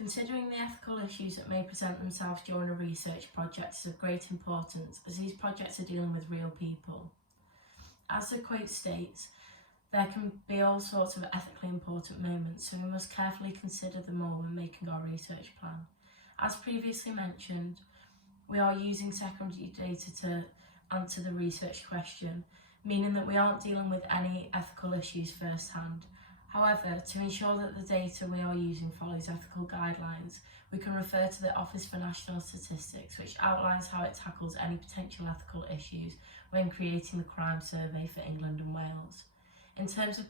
Considering the ethical issues that may present themselves during a research project is of great importance, as these projects are dealing with real people. As the quote states, there can be all sorts of ethically important moments, so we must carefully consider them all when making our research plan. As previously mentioned, we are using secondary data to answer the research question, meaning that we aren't dealing with any ethical issues firsthand. However, to ensure that the data we are using follows ethical guidelines, we can refer to the Office for National Statistics, which outlines how it tackles any potential ethical issues when creating the crime survey for England and Wales. In terms of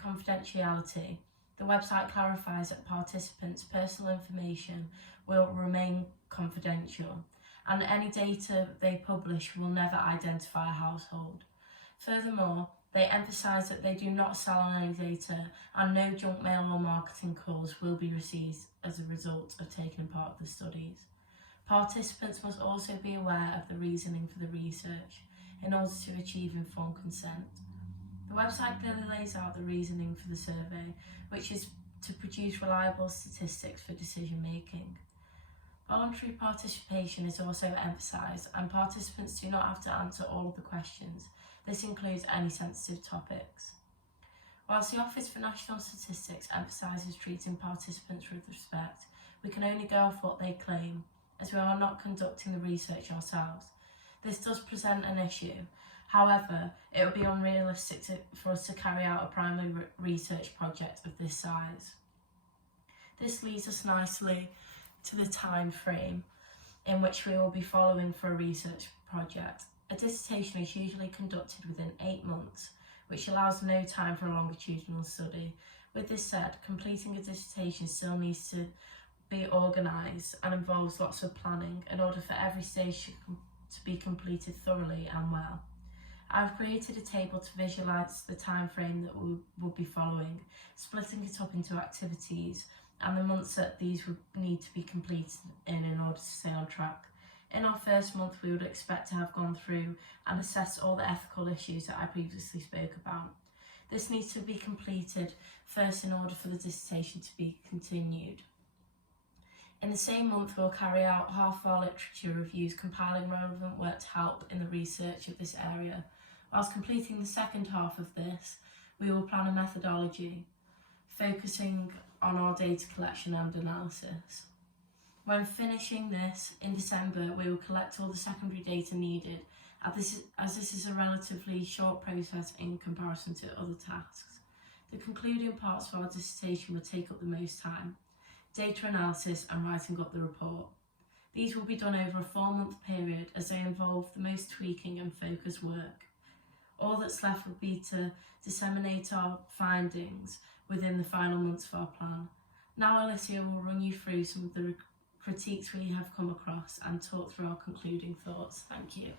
confidentiality, the website clarifies that participants' personal information will remain confidential, and any data they publish will never identify a household. Furthermore, they emphasise that they do not sell on any data and no junk mail or marketing calls will be received as a result of taking part of the studies. Participants must also be aware of the reasoning for the research in order to achieve informed consent. The website clearly lays out the reasoning for the survey, which is to produce reliable statistics for decision making. Voluntary participation is also emphasised, and participants do not have to answer all of the questions. This includes any sensitive topics. Whilst the Office for National Statistics emphasises treating participants with respect, we can only go off what they claim, as we are not conducting the research ourselves. This does present an issue. However, it would be unrealistic for us to carry out a primary research project of this size. This leads us nicely to the time frame in which we will be following for a research project. A dissertation is usually conducted within 8 months, which allows no time for a longitudinal study. With this said, completing a dissertation still needs to be organised and involves lots of planning in order for every stage to be completed thoroughly and well. I've created a table to visualise the time frame that we will be following, splitting it up into activities and the months that these would need to be completed in order to stay on track. In our first month, we would expect to have gone through and assessed all the ethical issues that I previously spoke about. This needs to be completed first in order for the dissertation to be continued. In the same month, we'll carry out half of our literature reviews, compiling relevant work to help in the research of this area. Whilst completing the second half of this, we will plan a methodology, focusing on our data collection and analysis. When finishing this in December, we will collect all the secondary data needed, as this is a relatively short process in comparison to other tasks. The concluding parts of our dissertation will take up the most time: data analysis and writing up the report. These will be done over a 4-month period as they involve the most tweaking and focus work. All that's left will be to disseminate our findings within the final months of our plan. Now Alicia will run you through some of the critiques we have come across and talk through our concluding thoughts. Thank you.